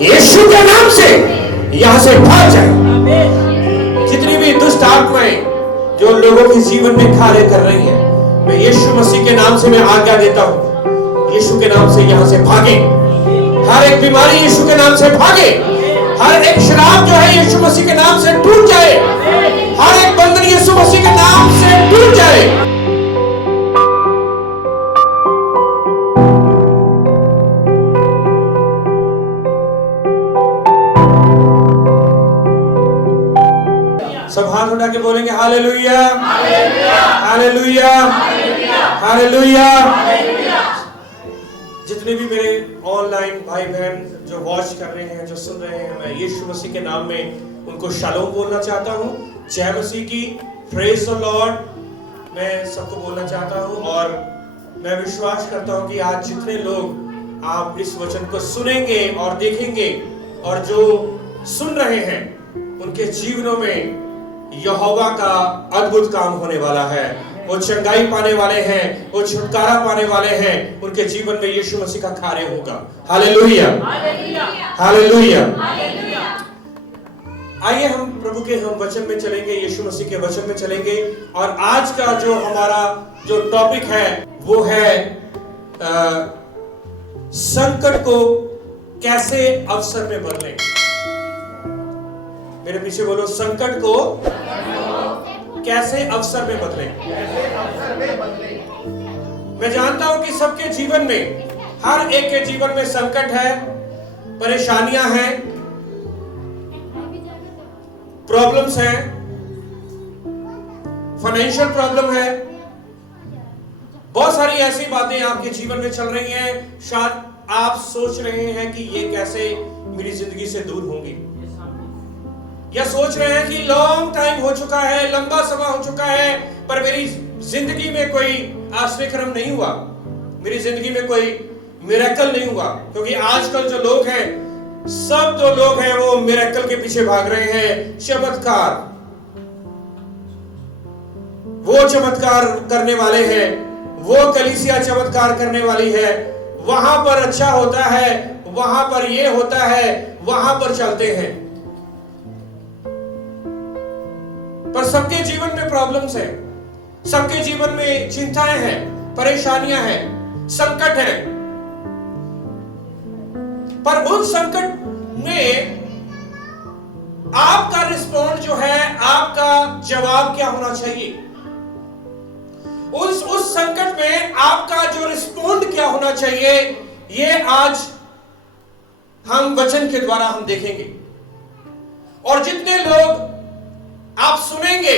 यीशु के नाम से यहां से भाग जाए। जितनी भी दुष्ट आत्माएं जो लोगों के जीवन में कार्य कर रही हैं, मैं यीशु मसीह के नाम से मैं आज्ञा देता हूं, यीशु के नाम से यहां से भागे। हर एक बीमारी यीशु के नाम से भागे। हर एक शराब जो है यीशु मसीह के नाम से टूट जाए। हर एक बंधन यीशु मसीह के नाम से टूट जाए। सब हाथ उठा के बोलेंगे हालेलुया, हालेलुया, हालेलुया। जितने भी मेरे ऑनलाइन भाई बहन जो वॉच कर रहे हैं, जो सुन रहे हैं, मैं यीशु मसीह के नाम में उनको शालोम बोलना चाहता हूँ। जय मसीह की, प्रेज द लॉर्ड मैं सबको बोलना चाहता हूँ। और मैं विश्वास करता हूँ कि आज जितने लोग आप इस वचन को सुनेंगे और देखेंगे और जो सुन रहे हैं, उनके जीवनों में यहोवा का अद्भुत काम होने वाला है। वो चंगाई पाने वाले हैं, वो छुटकारा पाने वाले हैं, उनके जीवन में यीशु मसीह का कार्य होगा। Hallelujah, hallelujah. आइए हम प्रभु के हम वचन में चलेंगे, यीशु मसीह के वचन में चलेंगे। और आज का जो हमारा जो टॉपिक है वो है संकट को कैसे अवसर में बदलें। मेरे पीछे बोलो, संकट को कैसे अवसर में बदलें। मैं जानता हूं कि सबके जीवन में, हर एक के जीवन में संकट है, परेशानियां हैं, प्रॉब्लम्स हैं, फाइनेंशियल प्रॉब्लम है, बहुत सारी ऐसी बातें आपके जीवन में चल रही हैं। शायद आप सोच रहे हैं कि ये कैसे मेरी जिंदगी से दूर होंगी, या सोच रहे हैं कि लॉन्ग टाइम हो चुका है, लंबा समय हो चुका है, पर मेरी जिंदगी में कोई आश्चर्यक्रम नहीं हुआ, मेरी जिंदगी में कोई मिरेकल नहीं हुआ। क्योंकि आजकल जो लोग हैं, सब जो लोग हैं वो मिरेकल के पीछे भाग रहे हैं। चमत्कार, वो चमत्कार करने वाले हैं, वो कलीसिया चमत्कार करने वाली है, वहां पर अच्छा होता है, वहां पर ये होता है, वहां पर चलते हैं। पर सबके जीवन में प्रॉब्लम्स हैं, सबके जीवन में चिंताएं हैं, परेशानियां हैं, संकट हैं। पर उन संकट में आपका रिस्पॉन्ड जो है, आपका जवाब क्या होना चाहिए? उस संकट में आपका जो रिस्पॉन्ड क्या होना चाहिए, ये आज हम वचन के द्वारा हम देखेंगे। और जितने लोग आप सुनेंगे,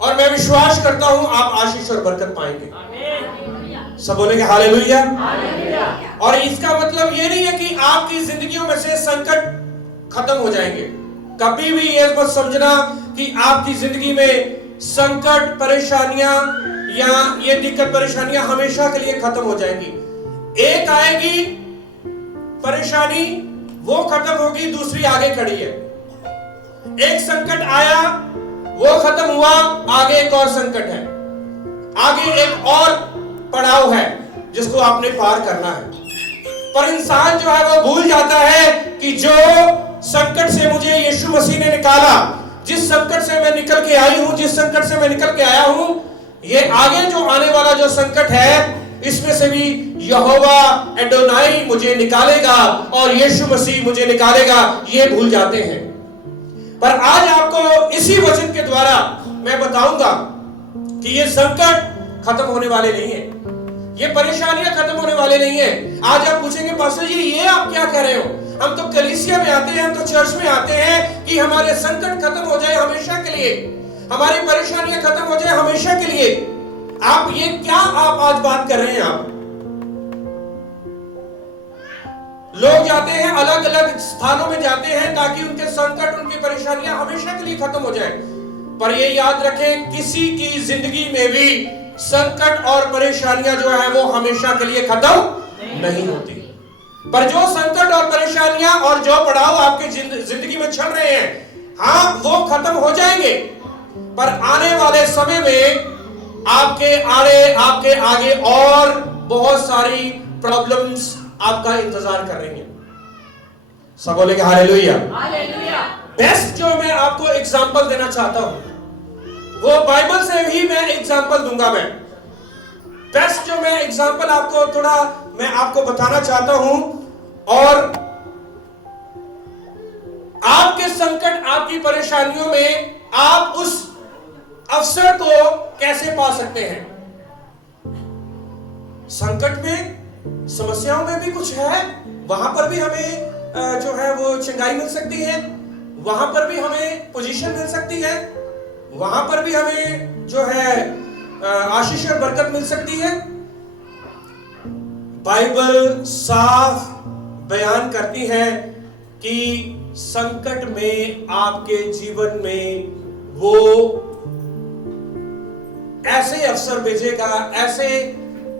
और मैं विश्वास करता हूं आप आशीष और बरकत पाएंगे। सब बोलेंगे हालेलुया। और इसका मतलब ये नहीं है कि आपकी जिंदगियों में से संकट खत्म हो जाएंगे। कभी भी ये मत समझना कि आपकी जिंदगी में संकट, परेशानियां या ये दिक्कत परेशानियां हमेशा के लिए खत्म हो जाएंगी। एक आएगी परेशानी, वो खत्म होगी, दूसरी आगे खड़ी है। एक संकट आया, वो खत्म हुआ, आगे एक और संकट है, आगे एक और पड़ाव है जिसको आपने पार करना है। पर इंसान जो है वो भूल जाता है कि जो संकट से मुझे यीशु मसीह ने निकाला, जिस संकट से मैं निकल के आई हूं, जिस संकट से मैं निकल के आया हूं, ये आगे जो आने वाला जो संकट है, इसमें से भी यहोवा एडोनाई मुझे निकालेगा और यीशु मसीह मुझे निकालेगा, ये भूल जाते हैं। पर आज आपको इसी वचन के द्वारा मैं बताऊंगा कि ये संकट खत्म होने वाले नहीं है, ये परेशानियां खत्म होने वाले नहीं है। आज आप पूछेंगे पास्टर जी ये आप क्या कह रहे हो? हम तो कलीसिया में आते हैं, हम तो चर्च में आते हैं कि हमारे संकट खत्म हो जाए हमेशा के लिए, हमारी परेशानियां खत्म हो जाए हमेशा के लिए। आप ये क्या आप आज बात कर रहे हैं? आप लोग जाते हैं, अलग अलग स्थानों में जाते हैं ताकि उनके संकट, उनकी परेशानियां हमेशा के लिए खत्म हो जाएं। पर ये याद रखें, किसी की जिंदगी में भी संकट और परेशानियां जो है वो हमेशा के लिए खत्म नहीं होती। पर जो संकट और परेशानियां और जो पड़ाव आपके जिंदगी में चल रहे हैं, हाँ वो खत्म हो जाएंगे, पर आने वाले समय में आपके आगे और बहुत सारी प्रॉब्लम्स आपका इंतजार कर रही हैं। सब बोलेंगे हालेलुया। हालेलुया। बेस्ट जो मैं आपको एग्जांपल देना चाहता हूं वो बाइबल से ही मैं एग्जांपल दूंगा। मैं बेस्ट जो मैं एग्जांपल आपको थोड़ा मैं आपको बताना चाहता हूं, और आपके संकट आपकी परेशानियों में आप उस अवसर को कैसे पा सकते हैं। संकट में समस्याओं में भी कुछ है, वहां पर भी हमें जो है वो चंगाई मिल सकती है, वहां पर भी हमें पोजीशन मिल सकती है, वहां पर भी हमें जो है आशीष और बरकत मिल सकती है। बाइबल साफ बयान करती है कि संकट में आपके जीवन में वो ऐसे अवसर भेजेगा, ऐसे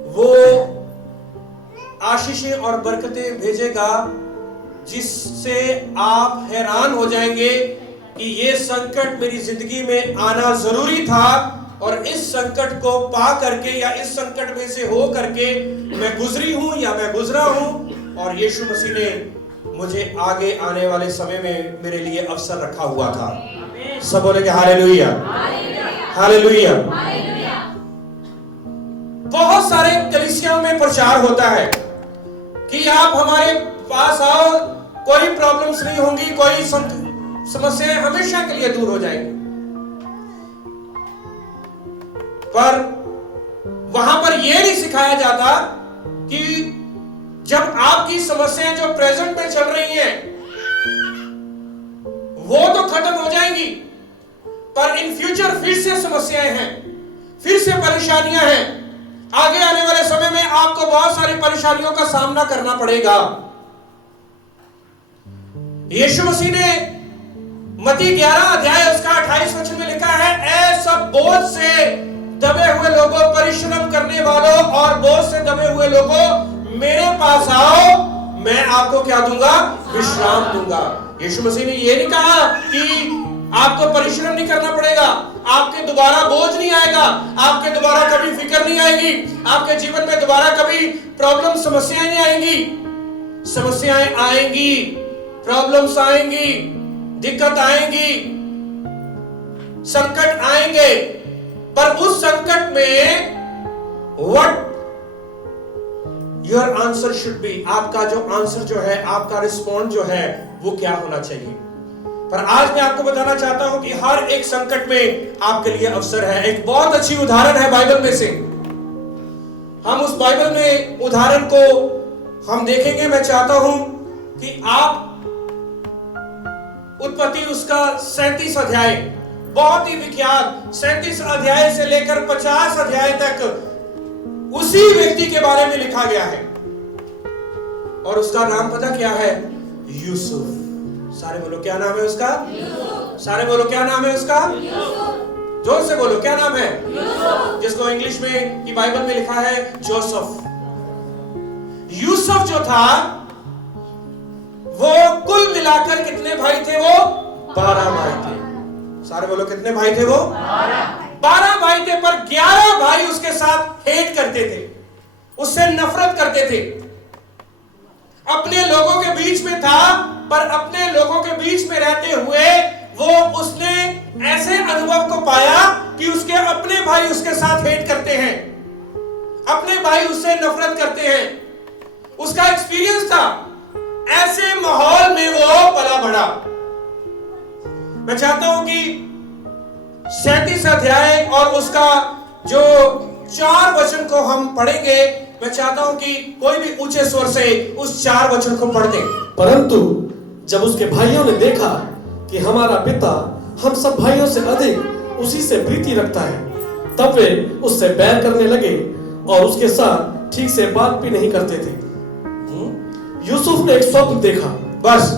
वो आशीषें और बरकतें भेजेगा जिससे आप हैरान हो जाएंगे कि ये संकट मेरी जिंदगी में आना जरूरी था, और इस संकट को पा करके या इस संकट में से हो करके मैं गुजरी हूं या मैं गुजरा हूं, और यीशु मसीह ने मुझे आगे आने वाले समय में मेरे लिए अवसर रखा हुआ था। सब बोलेंगे हालेलुया, हालेलुया। बहुत सारे कलीसियाओं में प्रचार होता है कि आप हमारे पास आओ, कोई प्रॉब्लम्स नहीं होंगी, कोई समस्याएं हमेशा के लिए दूर हो जाएंगी। पर वहां पर यह नहीं सिखाया जाता कि जब आपकी समस्याएं जो प्रेजेंट में चल रही हैं वो तो खत्म हो जाएंगी, पर इन फ्यूचर फिर से समस्याएं हैं, फिर से परेशानियां हैं। आगे आने वाले समय में आपको बहुत सारी परेशानियों का सामना करना पड़ेगा। यीशु मसीह ने मत्ती 11 अध्याय उसका 28 वचन में लिखा है, ऐ सब बोझ से दबे हुए लोगों, परिश्रम करने वालों और बोझ से दबे हुए लोगों, मेरे पास आओ, मैं आपको क्या दूंगा? विश्राम दूंगा। यीशु मसीह ने यह नहीं कहा कि आपको परिश्रम नहीं करना पड़ेगा, आपके दोबारा बोझ नहीं आएगा, आपके दोबारा कभी फिक्र नहीं आएगी, आपके जीवन में दोबारा कभी प्रॉब्लम समस्याएं नहीं आएंगी। समस्याएं आएंगी, प्रॉब्लम्स आएंगी, दिक्कत आएंगी, संकट आएंगे, पर उस संकट में what your answer should be, आपका जो आंसर जो है, आपका रिस्पॉन्स जो है वो क्या होना चाहिए। पर आज मैं आपको बताना चाहता हूं कि हर एक संकट में आपके लिए अवसर है। एक बहुत अच्छी उदाहरण है बाइबल में से, हम उस बाइबल में उदाहरण को हम देखेंगे। मैं चाहता हूं कि आप उत्पत्ति उसका 37 अध्याय, बहुत ही विख्यात 37 अध्याय से लेकर 50 अध्याय तक उसी व्यक्ति के बारे में लिखा गया है, और उसका नाम पता क्या है? यूसुफ। सारे बोलो क्या नाम है उसका? सारे बोलो क्या नाम है उसका? जोर से बोलो क्या नाम है? जिसको इंग्लिश में की बाइबल में लिखा है जोसेफ। यूसुफ जो था वो कुल मिलाकर कितने भाई थे? वो 12 भाई थे। सारे बोलो कितने भाई थे? वो 12 भाई थे, पर 11 भाई उसके साथ हेट करते थे, उससे नफरत करते थे। अपने लोगों के बीच में था, पर अपने लोगों के बीच में रहते हुए वो उसने ऐसे अनुभव को पाया कि उसके अपने भाई उसके साथ हेट करते हैं, अपने भाई उससे नफरत करते हैं। उसका एक्सपीरियंस था, ऐसे माहौल में वो पला बढ़ा। मैं चाहता हूं कि 37 अध्याय और उसका जो 4 वचन को हम पढ़ेंगे, मैं चाहता हूं कि कोई भी ऊंचे स्वर से उस 4 वचन को पढ़ दे। परंतु जब उसके भाइयों ने देखा कि हमारा पिता हम सब भाइयों से अधिक उसी से प्रीति रखता है, तब वे उससे बैर करने लगे और उसके साथ ठीक से बात भी नहीं करते थे। यूसुफ ने एक स्वप्न देखा। बस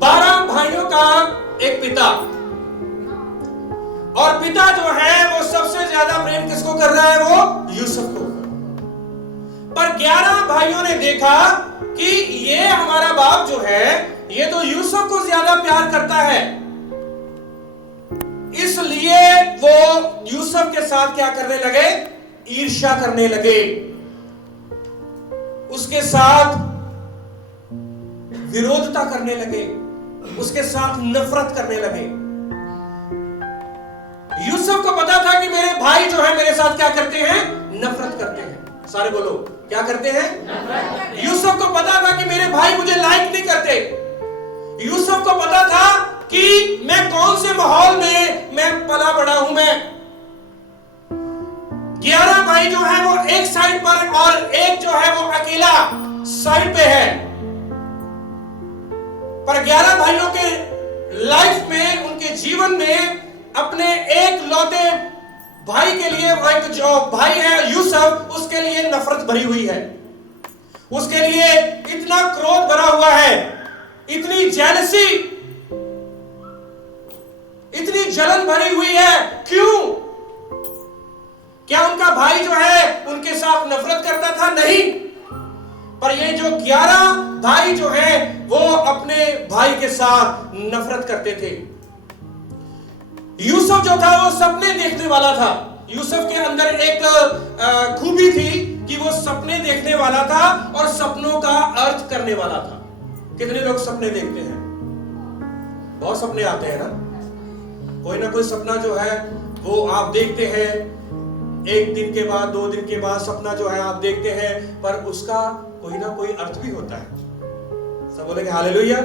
12 भाइयों का एक पिता, और पिता जो है वो सबसे ज्यादा प्रेम किसको कर रहा है? वो यूसुफ को। पर 11 भाइयों ने देखा कि ये हमारा बाप जो है ये तो यूसुफ को ज्यादा प्यार करता है, इसलिए वो यूसुफ के साथ क्या करने लगे? ईर्ष्या करने लगे, उसके साथ विरोधता करने लगे, उसके साथ नफरत करने लगे। यूसुफ को पता था कि मेरे भाई जो है मेरे साथ क्या करते हैं, नफरत करते हैं। सारे बोलो, क्या करते हैं? यूसुफ को पता था कि मेरे भाई मुझे लाइक नहीं करते। यूसुफ को पता था कि मैं कौन से माहौल में मैं पला बड़ा हूं। मैं 11 भाई जो है वो एक साइड पर और एक जो है वो अकेला साइड पे है। पर 11 भाइयों के लाइफ में, उनके जीवन में अपने एक लौते भाई के लिए, एक जो भाई है यूसुफ, उसके लिए नफरत भरी हुई है। उसके लिए इतना क्रोध भरा हुआ है, इतनी जेलसी, इतनी जलन भरी हुई है। क्यों? क्या उनका भाई जो है उनके साथ नफरत करता था? नहीं। पर ये जो 11 भाई जो हैं वो अपने भाई के साथ नफरत करते थे। यूसुफ जो था वो सपने देखने वाला था। यूसुफ के अंदर एक खूबी थी कि वो सपने देखने वाला था और सपनों का अर्थ करने वाला था। कितने लोग सपने देखते हैं? बहुत सपने आते हैं ना। कोई ना कोई सपना जो है वो आप देखते हैं, एक दिन के बाद, 2 दिन के बाद सपना जो है आप देखते हैं, पर उसका कोई ना कोई अर्थ भी होता है। सब बोलेंगे हालेलुया।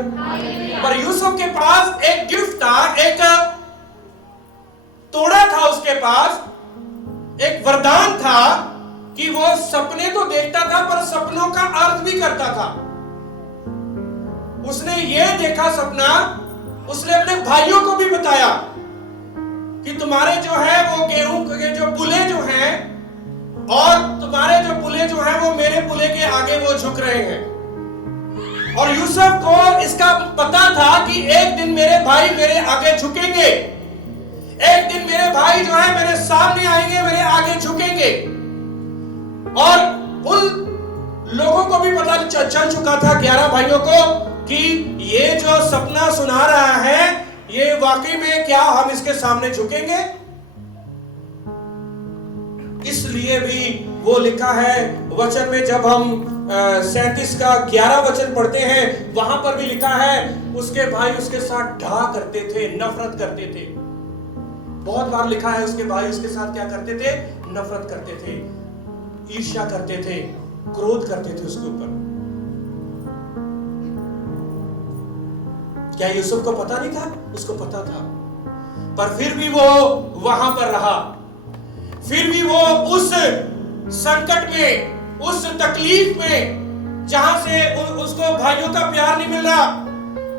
पर यूसुफ के पास एक गिफ्ट था, एक तोड़ा था उसके पास, एक वरदान था कि वो सपने तो देखता था पर सपनों का अर्थ भी करता था। उसने ये देखा सपना, उसने अपने भाइयों को भी बताया कि तुम्हारे जो है वो गेहूं के जो पुले जो हैं और तुम्हारे जो पुले जो हैं वो मेरे पुले के आगे वो झुक रहे हैं। और यूसुफ को इसका पता था कि एक दिन मेरे भाई मेरे आगे झुकेंगे, एक दिन मेरे भाई जो है मेरे सामने आएंगे, मेरे आगे झुकेंगे। और उन लोगों को भी पता चल चुका था, 11 भाइयों को, कि ये जो सपना सुना रहा है ये वाकई में क्या हम इसके सामने झुकेंगे। इसलिए भी वो लिखा है वचन में, जब हम 37 का 11 वचन पढ़ते हैं, वहां पर भी लिखा है उसके भाई उसके साथ ढा करते थे, नफरत करते थे। बहुत बार लिखा है उसके भाई उसके साथ क्या करते थे, नफरत करते थे, ईर्ष्या करते थे, क्रोध करते थे उसके ऊपर। क्या यूसुफ को पता नहीं था? उसको पता था, पर फिर भी वो वहां पर रहा। फिर भी वो उस संकट में, उस तकलीफ में, जहां से उसको भाइयों का प्यार नहीं मिल रहा,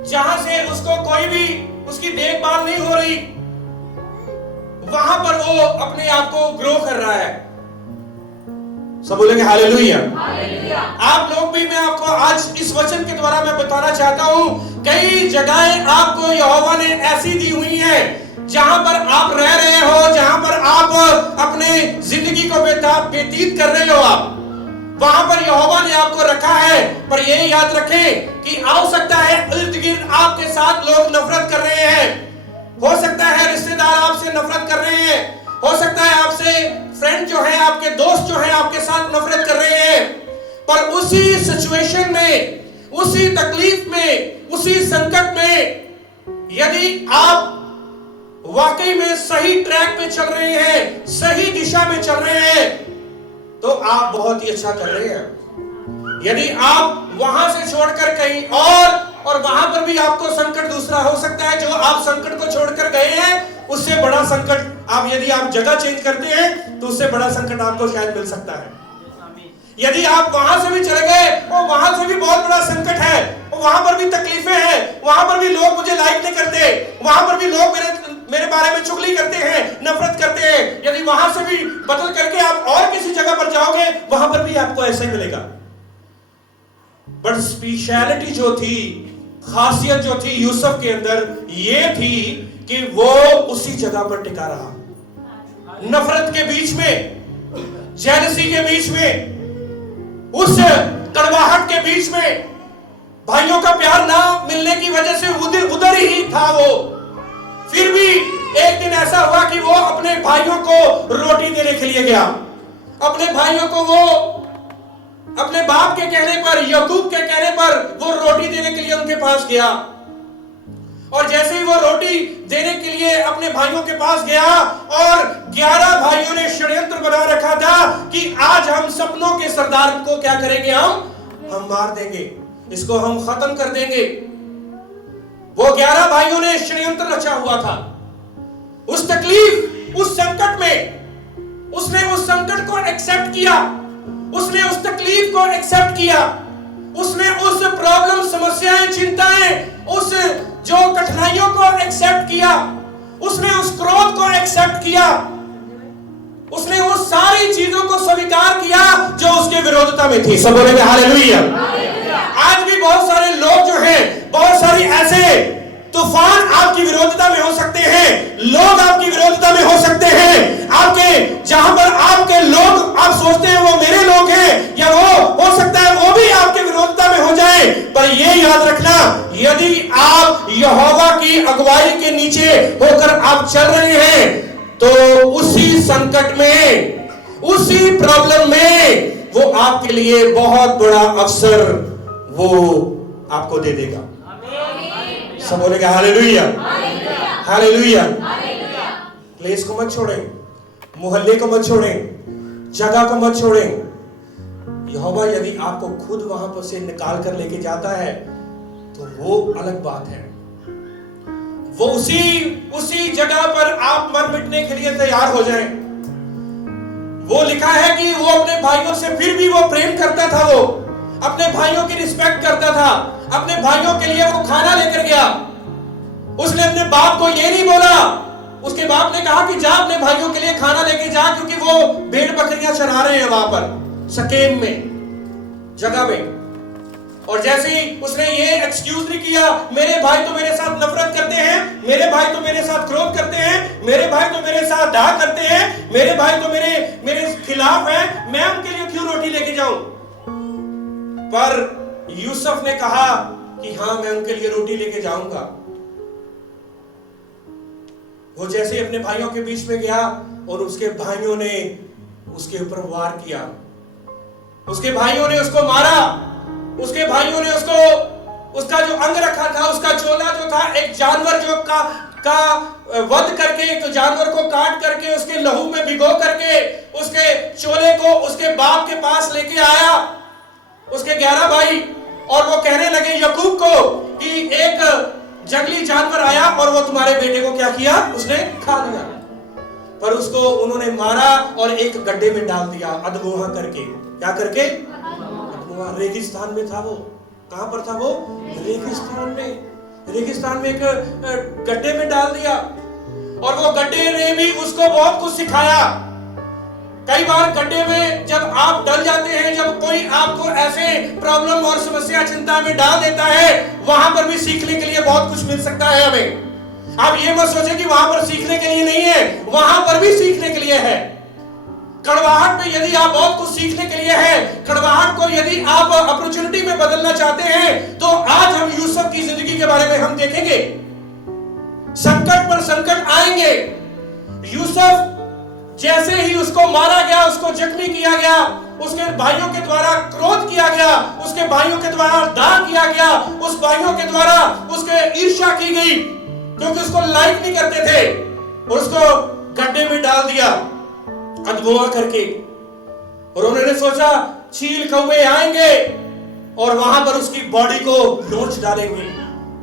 जहां से उसको कोई भी उसकी देखभाल नहीं हो रही, वहां पर वो अपने आप को ग्रो कर रहा है। सब बोलेंगे हालेलुया। आप लोग भी, मैं आपको आज इस वचन के द्वारा मैं बताना चाहता हूं, कई जगहें आपको यहोवा ने ऐसी दी हुई हैं जहां पर आप रह रहे हो, जहां पर आप अपने जिंदगी को व्यतीत कर रहे हो, आप वहां पर यहोवा ने आपको रखा है। पर ये याद रखें कि हो सकता है इर्द गिर्द आपके साथ लोग नफरत कर रहे हैं, हो सकता है रिश्तेदार आपसे नफरत कर रहे हैं, हो सकता है आपसे फ्रेंड जो है, आपके दोस्त जो है आपके साथ नफरत कर रहे हैं। पर उसी सिचुएशन में, उसी तकलीफ में, उसी संकट में, यदि आप वाकई में सही ट्रैक पे चल रहे हैं, सही दिशा में चल रहे हैं, तो आप बहुत ही अच्छा कर रहे हैं। यदि आप वहां से छोड़कर कहीं और वहां पर भी आपको संकट दूसरा हो सकता है, जो आप संकट को छोड़कर गए हैं उससे बड़ा संकट, आप यदि आप जगह चेंज करते हैं तो उससे बड़ा संकट आपको शायद मिल सकता है। यदि आप वहां से भी चले गए और वहां से भी बहुत बड़ा संकट है, और वहां पर भी तकलीफें हैं, वहां पर भी लोग मुझे लाइक नहीं करते, वहां पर भी लोग मेरे बारे में चुगली करते हैं, नफरत करते हैं, यदि वहां से भी बदल करके आप और किसी जगह पर जाओगे, वहां पर भी आपको ऐसा ही मिलेगा। बट स्पेशलिटी जो थी, खासियत जो थी यूसुफ के अंदर, ये थी कि वो उसी जगह पर टिका रहा। नफरत के बीच में, जेलसी के बीच में, उस कड़वाहट के बीच में, भाइयों का प्यार ना मिलने की वजह से उधर ही था वो। फिर भी एक दिन ऐसा हुआ कि वो अपने भाइयों को रोटी देने के लिए गया। अपने भाइयों को वो अपने बाप के कहने पर, याकूब के कहने पर वो रोटी देने के लिए उनके पास गया और जैसे ही वो रोटी देने के लिए अपने भाइयों के पास गया और 11 भाइयों ने षड्यंत्र बना रखा था कि आज हम सपनों के सरदार को क्या करेंगे, हम मार देंगे, इसको हम खत्म कर देंगे। वो 11 भाइयों ने षड्यंत्र रचा हुआ था। उस तकलीफ, उस संकट में उसने उस संकट को एक्सेप्ट किया, उसने उस तकलीफ को एक्सेप्ट किया, उसने उस प्रॉब्लम, समस्याएं, चिंताएं, उस जो कठिनाइयों को एक्सेप्ट किया, उसने उस क्रोध को एक्सेप्ट किया, उसने उस सारी चीजों को स्वीकार किया जो उसके विरोधता में थी। सब बोलेंगे हालेलुया। आज भी बहुत सारे लोग जो हैं, बहुत सारी ऐसे तूफान आपकी विरोधता में हो सकते हैं, लोग आपकी विरोधता में हो सकते हैं, आपके जहां पर आपके लोग आप सोचते हैं वो मेरे लोग हैं, या वो हो सकता है वो भी आपके विरोधता में हो जाए। पर ये याद रखना, यदि आप यहोवा की अगुवाई के नीचे होकर आप चल रहे हैं तो उसी संकट में, उसी प्रॉब्लम में वो आपके लिए बहुत बड़ा अवसर वो आपको दे देगा। सब बोलेगा हालेलुया, हालेलुया। प्लेस को मत छोड़ें, मोहल्ले को मत छोड़ें, जगह को मत छोड़ें। यहोवा यदि आपको खुद वहां पर से निकाल कर लेके जाता है तो वो अलग बात है। वो उसी जगह पर आप मर मिटने के लिए तैयार हो जाएं। वो लिखा है कि वो अपने भाइयों से फिर भी वो प्रेम करता था, वो अपने भाइयों की रिस्पेक्ट करता था, अपने भाइयों के लिए वो खाना लेकर गया। उसने अपने बाप को ये नहीं बोला, उसके बाप ने कहा कि जा अपने भाइयों के लिए खाना लेके जा, क्योंकि वो भेड़ बकरियां चरा रहे हैं वहां पर शकेम में, जगह में। और जैसे ही उसने ये एक्सक्यूज नहीं किया, मेरे भाई तो मेरे साथ नफरत करते हैं, मेरे भाई तो मेरे साथ क्रोध करते हैं, मेरे भाई तो मेरे साथ डाह करते हैं, मेरे भाई तो मेरे खिलाफ है, मैं उनके लिए क्यों रोटी लेके जाऊं। पर यूसुफ ने कहा कि हाँ, मैं उनके लिए रोटी लेके जाऊंगा। वो जैसे अपने भाइयों के बीच में गया और उसके भाइयों ने उसके ऊपर वार किया, उसके भाइयों ने उसको मारा, उसके भाइयों ने उसका जो अंग रखा था, उसका चोला जो था, एक जानवर जो का वध करके, एक जानवर को काट करके उसके लहू में भिगो करके उसके चोले को उसके बाप के पास लेके आया उसके 11 भाई। और वो कहने लगे याकूब को कि एक जंगली जानवर आया और वो तुम्हारे बेटे को क्या किया, उसने खा लिया। पर उसको उन्होंने मारा और एक गड्ढे में डाल दिया, अधगोहा करके। क्या करके? रेगिस्तान में था वो। कहां पर था वो? रेगिस्तान में। रेगिस्तान में एक गड्ढे में डाल दिया। और वो गड्ढे ने भी उसको बहुत कुछ सिखाया। कई बार गड्ढे में जब आप डल जाते हैं, जब कोई आपको ऐसे प्रॉब्लम और समस्या, चिंता में डाल देता है, वहां पर भी सीखने के लिए बहुत कुछ मिल सकता है हमें। आप ये मत सोचें कि वहां पर सीखने के लिए नहीं है, वहां पर भी सीखने के लिए है। कड़वाहट में यदि आप बहुत कुछ सीखने के लिए है, कड़वाहट को यदि आप अपॉर्चुनिटी में बदलना चाहते हैं, तो आज हम यूसुफ की जिंदगी के बारे में हम देखेंगे। संकट पर संकट आएंगे। यूसुफ जैसे ही उसको मारा गया, उसको जख्मी किया गया, उसके भाइयों के द्वारा क्रोध किया गया, उसके भाइयों के द्वारा दाह किया गया, उस भाइयों के द्वारा उसके ईर्ष्या की गई क्योंकि उसको लाइक नहीं करते थे, और उसको गड्ढे में डाल दिया अधगोहा करके। और उन्होंने सोचा चील कौवे आएंगे और वहां पर उसकी बॉडी को नोच डालेंगे,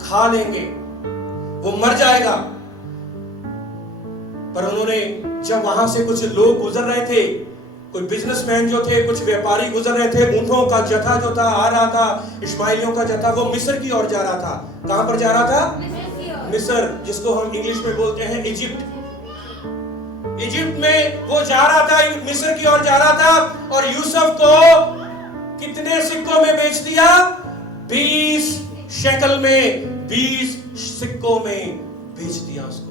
खा लेंगे, वो मर जाएगा। पर उन्होंने जब वहां से कुछ लोग गुजर रहे थे, कोई बिजनेसमैन जो थे, कुछ व्यापारी गुजर रहे थे, ऊंटों का जथा जो था आ रहा था, इस्माइलियों का जथा, वो मिस्र की ओर जा रहा था। कहां पर जा रहा था? मिस्र, जिसको हम इंग्लिश में बोलते हैं इजिप्ट। इजिप्ट में वो जा रहा था, मिस्र की ओर जा रहा था। और यूसुफ को कितने सिक्कों में बेच दिया? 20 शेकल में, 20 सिक्कों में बेच दिया उसको।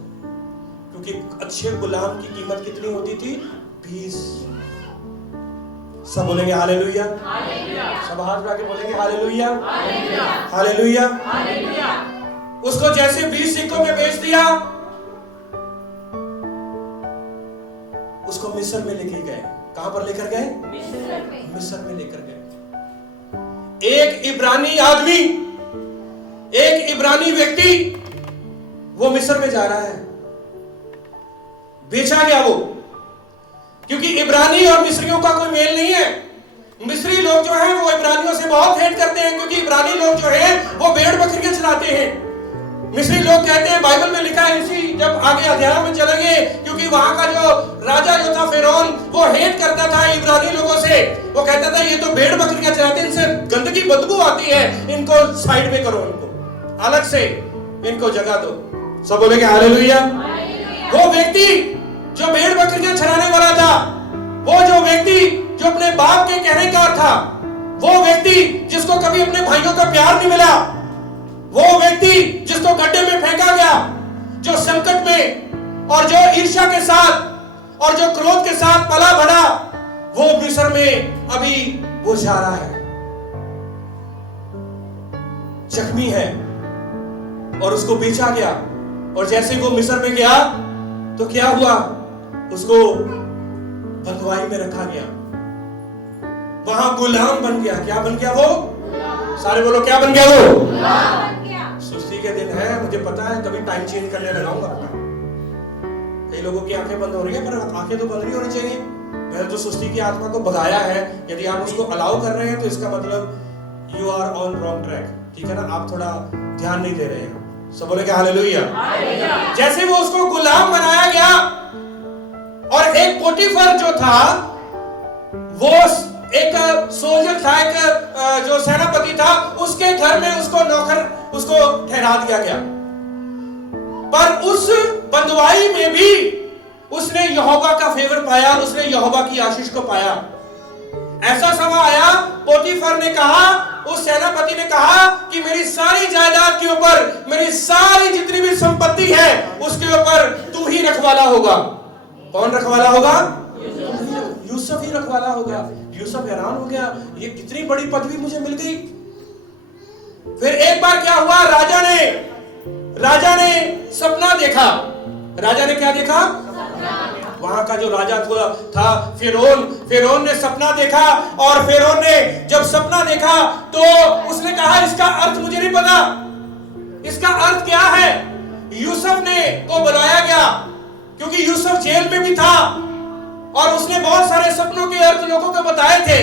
क्योंकि अच्छे गुलाम की कीमत कितनी होती थी? 20। सब बोलेंगे हालेलुया, सब हाथ उठा के बोलेंगे हालेलुया, हालेलुया। उसको जैसे 20 सिक्कों में बेच दिया, उसको मिस्र में लेके गए। कहां पर लेकर गए? मिस्र में लेकर गए। एक इब्रानी आदमी एक इब्रानी व्यक्ति वो मिस्र में जा रहा है, बेचा गया वो, क्योंकि इब्रानी और मिस्रियों का कोई मेल नहीं है। मिस्री लोग जो हैं वो इब्रानियों से बहुत हेट करते हैं, क्योंकि इब्रानी लोग जो हैं वो भेड़ बकरियां चलाते हैं। मिस्री लोग कहते हैं, बाइबल में लिखा है, इसी जब आगे अध्याय में चलेंगे, क्योंकि वहां का जो राजा जो था फिरौन, वो हेट करता था इब्रानी लोगों से। वो कहता था ये तो भेड़ बकरियां चलाते हैं, इनसे गंदगी बदबू आती है, इनको साइड में करो, इनको अलग से इनको जगह दो। सब बोलेंगे हालेलुया। वो व्यक्ति जो भेड़ बकरियां चराने वाला था, वो जो व्यक्ति जो अपने बाप के कहने का था, वो व्यक्ति जिसको कभी अपने भाइयों का प्यार नहीं मिला, वो व्यक्ति जिसको गड्ढे में फेंका गया, जो संकट में और जो ईर्ष्या के साथ और जो क्रोध के साथ पला बढ़ा, वो मिस्र में अभी वो जा रहा है, जख्मी है और उसको बेचा गया। और जैसे वो मिस्र में गया तो क्या हुआ, उसको बंधुआई में रखा गया, वहां गुलाम बन गया। क्या बन गया वो? सारे बोलो क्या बन गया वो? सुस्ती के दिन है, मुझे पता है, कभी टाइम चेंज करने लगाऊंगा अपना। कई लोगों की आंखें बंद हो रही है, पर आंखें तो बंद नहीं होनी चाहिए। मैंने तो सुस्ती की आत्मा को भगाया है, यदि आप उसको अलाउ कर रहे हैं तो इसका मतलब you are on wrong track, ठीक है ना, आप थोड़ा ध्यान नहीं दे रहे हैं। सब बोले क्या हालेलुया। जैसे वो उसको गुलाम बनाया गया, और एक पोटीफर जो था, वो एक सोल्जर था, एक जो सेनापति था, उसके घर में उसको नौकर उसको ठहरा दिया गया। पर उस बंधुआई में भी उसने यहोवा का फेवर पाया, उसने यहोवा की आशीष को पाया। ऐसा समय आया, पोटीफर ने कहा, उस सेनापति ने कहा कि मेरी सारी जायदाद के ऊपर, मेरी सारी जितनी भी संपत्ति है, उसके ऊपर तू ही रखवाला होगा। कौन रखवाला होगा? यूसुफ ही रखवाला होगा। यूसुफ हैरान हो गया, ये कितनी बड़ी पदवी मुझे मिल गई। फिर एक बार क्या हुआ, राजा ने सपना देखा। राजा ने क्या देखा? वहां का जो राजा था फिरौन ने सपना देखा, और फिरौन ने जब सपना देखा तो उसने कहा इसका अर्थ मुझे नहीं पता, इसका अर्थ क्या है। यूसुफ ने को बुलाया गया, क्योंकि यूसुफ जेल में भी था, और उसने बहुत सारे सपनों के अर्थ लोगों को बताए थे।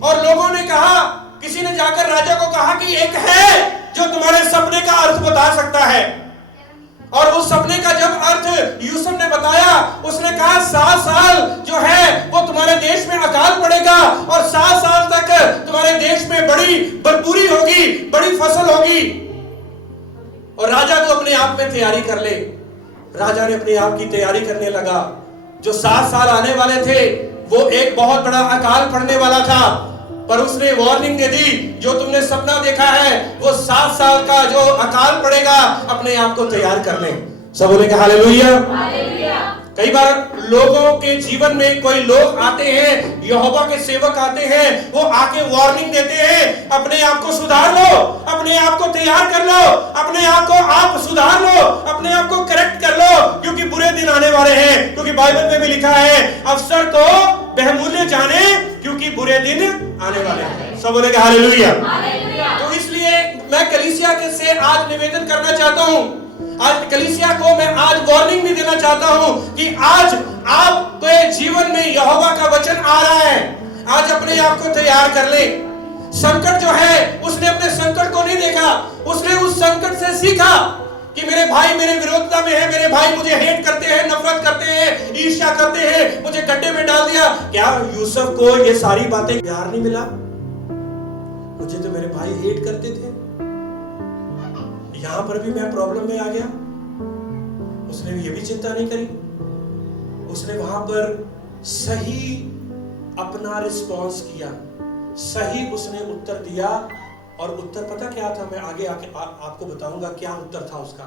और लोगों ने कहा, किसी ने जाकर राजा को कहा कि एक है जो तुम्हारे सपने का अर्थ बता सकता है। और उस सपने का जब अर्थ यूसुफ ने बताया, उसने कहा 7 साल जो है वो तुम्हारे देश में अकाल पड़ेगा, और 7 साल तक तुम्हारे देश में बड़ी भरपूरी होगी, बड़ी फसल होगी। और राजा को अपने आप में तैयारी कर ले। राजा ने अपने आप की तैयारी करने लगा। जो 7 साल आने वाले थे, वो एक बहुत बड़ा अकाल पड़ने वाला था, पर उसने वार्निंग दे दी, जो तुमने सपना देखा है वो 7 साल का जो अकाल पड़ेगा, अपने आप को तैयार कर ले। सब बोलेंगे हालेलुया। कई बार लोगों के जीवन में कोई लोग आते हैं, यहोवा के सेवक आते हैं, वो आके वार्निंग देते हैं, अपने आप को सुधार लो, अपने आप को तैयार कर लो, अपने आप को आप सुधार लो, अपने आप को करेक्ट कर लो, क्योंकि बुरे दिन आने वाले हैं। क्योंकि बाइबल में भी लिखा है, अवसर को बहुमूल्य जाने, क्योंकि बुरे दिन आने वाले हैं। सब बोलेंगे हालेलुया। तो इसलिए मैं कलीसिया के से आज निवेदन करना चाहता हूं, आज कलीसिया को मैं आज वार्निंग भी देना चाहता हूं कि आज आपके जीवन में यहोवा का वचन आ रहा है। आज अपने आप को तैयार कर ले। संकट जो है, उसने अपने संकट को नहीं देखा, उसने उस संकट से सीखा कि मेरे भाई मेरे विरोधता में है, मेरे भाई मुझे हेट करते हैं, नफरत करते हैं, ईर्ष्या करते हैं, मुझे गड्ढे में डाल दिया। क्या यूसुफ को ये सारी बातें प्यार नहीं मिला? मुझे तो मेरे भाई हेट करते थे, यहां पर भी मैं प्रॉब्लम में आ गया। उसने ये भी चिंता नहीं करी, उसने वहां पर सही अपना रिस्पॉन्स किया, सही उसने उत्तर दिया। और उत्तर पता क्या था? मैं आगे आके आपको बताऊंगा क्या उत्तर था उसका।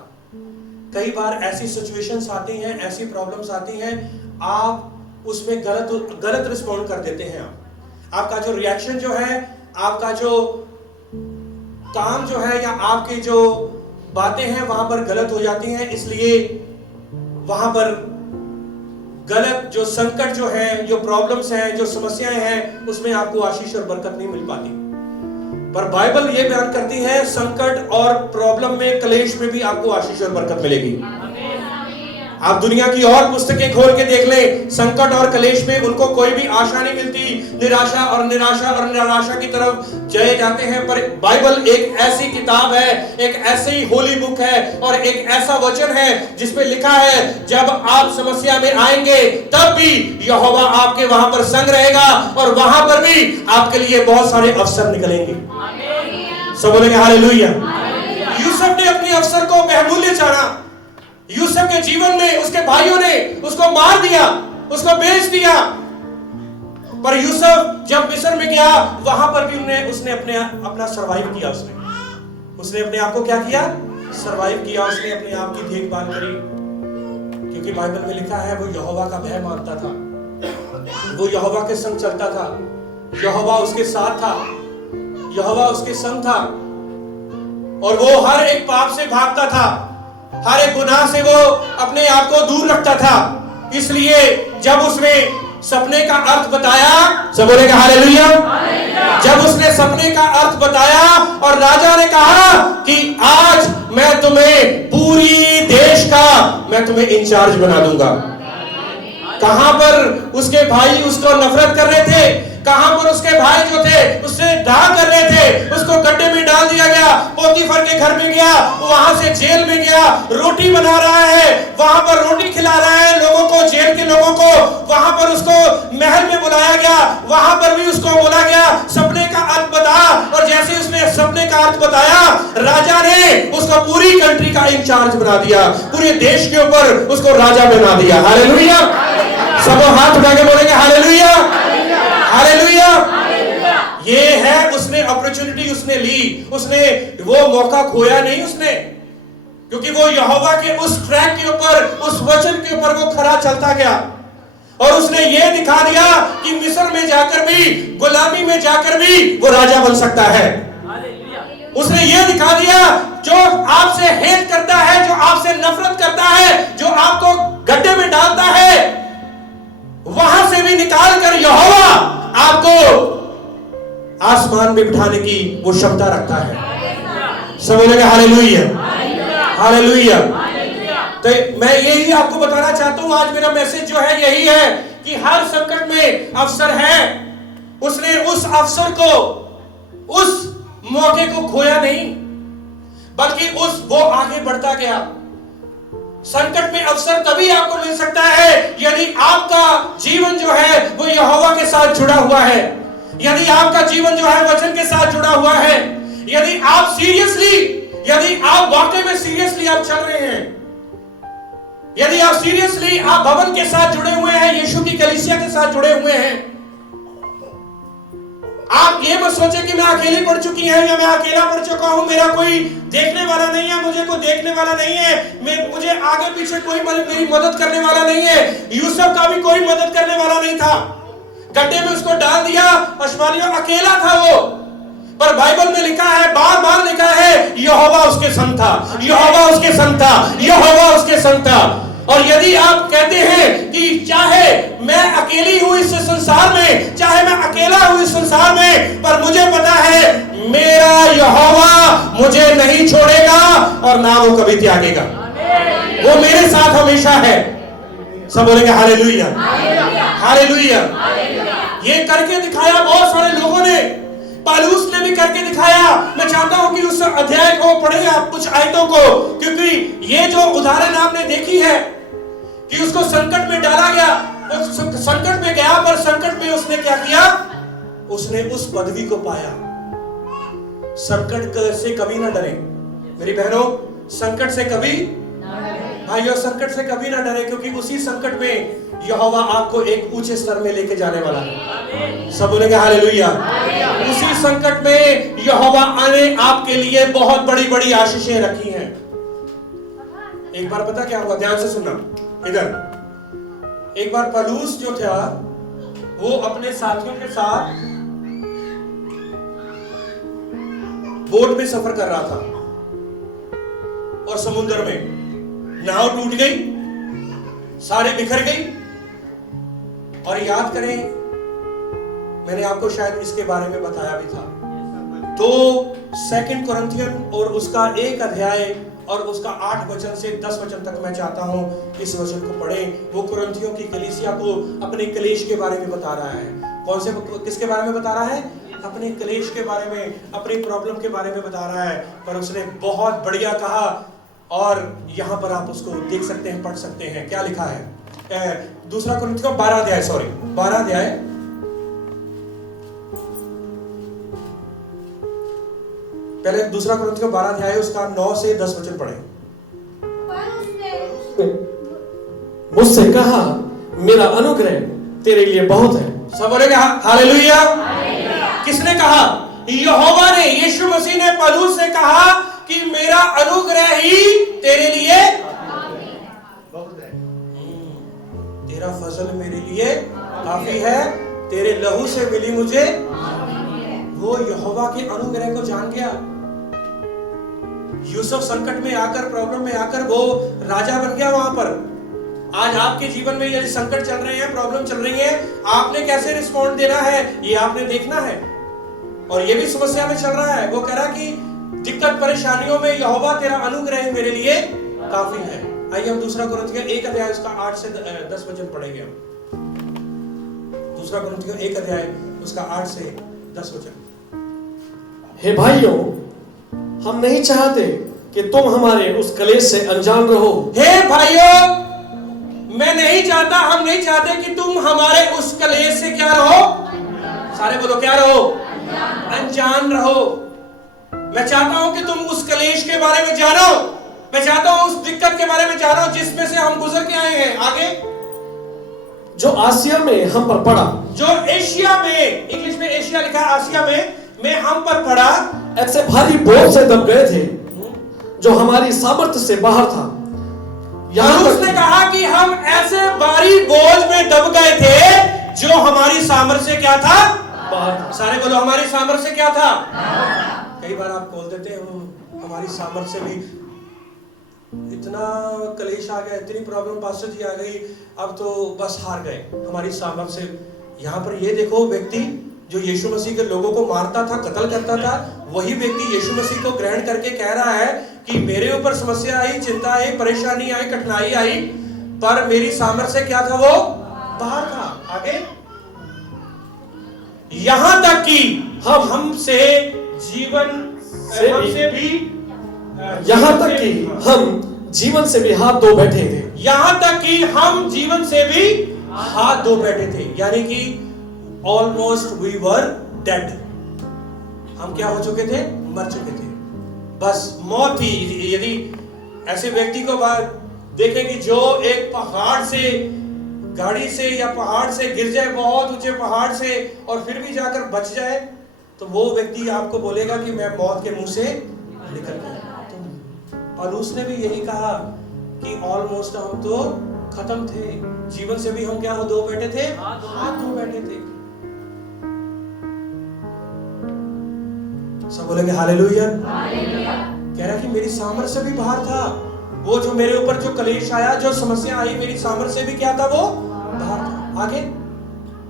कई बार ऐसी सिचुएशंस आती हैं, ऐसी प्रॉब्लम्स आती हैं, आप उसमें गलत रिस्पॉन्ड कर देते हैं। आपका जो रिएक्शन जो है, आपका जो काम जो है, या आपकी जो बातें हैं वहां पर गलत हो जाती हैं। इसलिए वहां पर गलत जो संकट जो है, जो प्रॉब्लम्स हैं, जो समस्याएं हैं, उसमें आपको आशीष और बरकत नहीं मिल पाती। पर बाइबल ये बयान करती है संकट और प्रॉब्लम में, क्लेश में भी आपको आशीष और बरकत मिलेगी। आप दुनिया की और पुस्तकें खोल के देख लें, संकट और क्लेश में उनको कोई भी आशा नहीं मिलती, निराशा की तरफ चले जाते हैं। पर बाइबल एक ऐसी किताब है, एक ऐसी होली बुक है और एक ऐसा वचन है जिसमें लिखा है जब आप समस्या में आएंगे तब भी यहोवा आपके वहां पर संग रहेगा और वहां पर भी आपके लिए बहुत सारे अवसर निकलेंगे। सब बोलेंगे हालेलुया। यूसुफ ने अपने अवसर को बहुमूल्य जाना। यूसुफ के जीवन में उसके भाइयों ने उसको मार दिया, उसको बेच दिया, पर यूसुफ जब मिस्र में गया वहां पर भी उसने अपना सरवाइव किया। उसने अपने आप को क्या किया? सरवाइव किया। उसने अपने आप की देखभाल करी, क्योंकि बाइबल में लिखा है वो यहोवा का भय मानता था, वो यहोवा के संग चलता था, यहोवा उसके साथ था, यहोवा उसके संग था और वो हर एक पाप से भागता था, हर एक गुनाह से वो अपने आप को दूर रखता था। इसलिए जब उसने सपने का अर्थ बताया, सब बोलेंगे हालेलुया। जब उसने सपने का अर्थ बताया और राजा ने कहा कि आज मैं तुम्हें पूरी देश का मैं तुम्हें इंचार्ज बना दूंगा। कहां पर उसके भाई उसको नफरत कर रहे थे, कहां पर उसके भाई जो थे उससे डाल कर रहे थे, उसको गड्ढे में डाल दिया गया। पोतीफर के घर में गया, वहां से जेल में गया, रोटी बना रहा है, वहां पर रोटी खिला रहा है लोगों को, जेल के लोगों को। वहां पर उसको महल में बुलाया गया, वहां पर भी उसको बोला गया सपने का अर्थ बता। और जैसे उसने सपने का अर्थ बताया, राजा ने उसको पूरी कंट्री का इंचार्ज बना दिया, पूरे देश के ऊपर उसको राजा बना दिया। हालेलुया। सब हाथ उठा के बोलेंगे हालेलुया, हालेलुया। ये है उसने अपॉर्चुनिटी उसने ली, उसने वो मौका खोया नहीं उसने, क्योंकि वो यहोवा के उस ट्रैक के ऊपर, उस वचन के ऊपर वो खरा चलता गया और उसने ये दिखा दिया कि मिस्र में जाकर भी, गुलामी में जाकर भी वो राजा बन सकता है। उसने ये दिखा दिया जो आपसे हेट करता है, जो आपसे नफरत करता है, जो आपको गड्ढे में डालता है, वहां से भी निकाल कर यहोवा आपको आसमान में बिठाने की वो क्षमता रखता है। सब बोलेंगे हालेलुया, हालेलुया। तो मैं यही आपको बताना चाहता हूं, आज मेरा मैसेज जो है यही है कि हर संकट में अवसर है। उसने उस अवसर को, उस मौके को खोया नहीं, बल्कि वो आगे बढ़ता गया। संकट में अवसर तभी आपको मिल सकता है यदि आपका जीवन जो है वो यहोवा के साथ जुड़ा हुआ है, यदि आपका जीवन जो है वचन के साथ जुड़ा हुआ है, यदि आप सीरियसली, यदि आप वाकई में सीरियसली आप चल रहे हैं, यदि आप सीरियसली आप भवन के साथ जुड़े हुए हैं, यीशु की कलीसिया के साथ जुड़े हुए हैं। आप ये मत सोचे कि मैं अकेली पड़ चुकी है या मैं अकेला पड़ चुका हूं, मेरा कोई देखने वाला नहीं है, मुझे कोई देखने वाला नहीं है, मुझे आगे पीछे कोई मेरी मदद करने वाला नहीं है। यूसुफ का भी कोई मदद करने वाला नहीं था, गड्ढे में उसको डाल दिया, अश्मानियों अकेला था वो। पर बाइबल में लिखा है, बार बार लिखा है, यहोवा उसके संग था, यहोवा उसके संग था, यहोवा उसके संग था। और यदि आप कहते हैं कि चाहे मैं अकेली हूं इस संसार में, चाहे मैं अकेला हूं इस संसार में, पर मुझे पता है मेरा यहोवा मुझे नहीं छोड़ेगा और ना वो कभी त्यागेगा, वो मेरे साथ हमेशा है। सब बोलेंगे हालेलुया, हालेलुया। ये करके दिखाया बहुत सारे लोगों ने, पौलुस ने भी करके दिखाया। मैं चाहता हूं कि उस अध्याय को पढ़ें आप, कुछ आयतों को, क्योंकि ये जो उदाहरण आपने देखी है कि उसको संकट में डाला गया, संकट में गया, पर संकट में उसने क्या किया? उसने उस पदवी को पाया। संकट से कभी ना डरे मेरी बहनों, संकट से कभी, भाइयों संकट से कभी ना डरे, क्योंकि उसी संकट में यहोवा आपको एक ऊंचे स्तर में लेके जाने वाला है। सब बोलेंगे हालेलुया। उसी संकट में यहोवा ने आपके लिए बहुत बड़ी बड़ी आशीषें रखी हैं। एक बार पता क्या हुआ, ध्यान से सुनना इधर। एक बार पौलुस जो था वो अपने साथियों के साथ बोट में सफर कर रहा था और समुद्र में नाव टूट गई, सारे बिखर गई। और याद करें, मैंने आपको शायद इसके बारे में बताया भी था तो 2 कुरिन्थियन और उसका 1 अध्याय और उसका 8 वचन से 10 वचन तक मैं चाहता हूं इस वचन को पढ़ें। वो कुरिन्थियों की कलीसिया को अपने क्लेश के बारे में बता रहा है। कौन से, किसके बारे में बता रहा है? अपने क्लेश के बारे में, अपनी प्रॉब्लम के बारे में बता रहा है। पर उसने बहुत बढ़िया कहा, और यहां पर आप उसको देख सकते हैं, पढ़ सकते हैं। क्या लिखा है? 2 कुरिन्थियों 12 अध्याय, 12 अध्याय, पहले 2 कुरिन्थियों 12 अध्याय उसका 9 से 10 वचन पढ़ें। मुझसे कहा, मेरा अनुग्रह तेरे लिए बहुत है। सब बोलेंगे हालेलुया। किसने कहा? यहोवा ने, यीशु मसीह ने पौलुस से कहा कि मेरा अनुग्रह ही तेरे लिए बहुत है। तेरा फजल मेरे लिए काफी है, तेरे लहू से मिली मुझे। वो यहोवा के अनुग्रह को जान गया। यूसुफ संकट में आकर, प्रॉब्लम में आकर वो राजा बन गया वहां पर। आज आपके जीवन में यदि संकट चल रहे हैं, प्रॉब्लम चल रही है, आपने कैसे रिस्पॉन्ड देना है ये आपने देखना है। और ये भी समस्या में चल रहा है, वो कह रहा कि दिक्कत परेशानियों में यहोवा तेरा अनुग्रह मेरे लिए काफी है। आइए हम 2 कुरिन्थियों 1 अध्याय उसका 8 से 10 वचन पढ़ेंगे। हम 2 कुरिन्थियों 1 अध्याय उसका 8 से 10 वचन। हे भाइयों, हम नहीं चाहते कि तुम हमारे उस क्लेश से अनजान रहो। हे भाइयों, मैं नहीं चाहता, हम नहीं चाहते कि तुम हमारे उस क्लेश से क्या रहो? सारे बोलो, क्या रहो? अनजान रहो। मैं चाहता हूं कि तुम उस क्लेश के बारे में जानो। मैं चाहता हूं उस दिक्कत के बारे में जानो जिसमें से हम गुजर के आए हैं। आगे, जो आसिया में हम पर पड़ा, जो एशिया में, इंग्लिश में एशिया लिखा है, आसिया में हम पर पड़ा, ऐसे भारी बोझ से दब गए थे जो हमारी सामर्थ्य से बाहर था। उसने कहा कि हम ऐसे भारी बोझ में दब गए थे जो हमारी सामर्थ्य से क्या था? बाहर। सारे बोलो, हमारी सामर्थ्य से क्या था? कई बार आप बोल देते हो हमारी सामर्थ्य से भी इतना कलेश आ गया, इतनी प्रॉब्लम पास्टर जी आ गई, अब तो बस हार गए, हमारी सामर्थ्य से। यहाँ पर ये देखो, व्यक्ति जो यीशु मसीह के लोगों को मारता था, कत्ल करता था, वही व्यक्ति यीशु मसीह को ग्रहण करके कह रहा है कि मेरे ऊपर समस्या आई, चिंता आई, परेशानी आई, कठिनाई आई, पर मेरी सामर्थ्य से क्या था? वो बाहर था। आगे, यहां तक कि हमसे जीवन से भी, यहां तक कि हम जीवन से भी हाथ धो बैठे थे। यहां तक कि हम जीवन से भी हाथ धो बैठे थे, यानी कि ऑलमोस्ट वी वर डेड। हम क्या हो चुके थे? मर चुके थे, बस मौत ही। यदि ऐसे व्यक्ति को देखें कि जो एक पहाड़ से, गाड़ी से या पहाड़ से गिर जाए, बहुत ऊंचे पहाड़ से, और फिर भी जाकर बच जाए, तो वो व्यक्ति आपको बोलेगा कि मैं मौत के मुंह से निकल गया। तो पौलुस ने भी यही कहा कि ऑलमोस्ट हम तो खत्म थे, जीवन से भी हम क्या हो धो बैठे थे? हाथ धो बैठे थे। सब बोलेंगे हालेलुया। कह रहा कि मेरी सामर्थ्य से भी बाहर था। वो जो मेरे ऊपर जो कलेश आया, जो समस्या आई, मेरी सामर्थ्य से भी क्या था? वो बाहर था। आगे,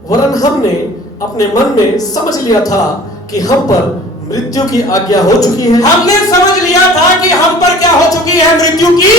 वरन हमने अपने मन में समझ लिया था कि हम पर मृत्यु की आज्ञा हो चुकी है। हमने समझ लिया था कि हम पर क्या हो चुकी है? मृत्यु की।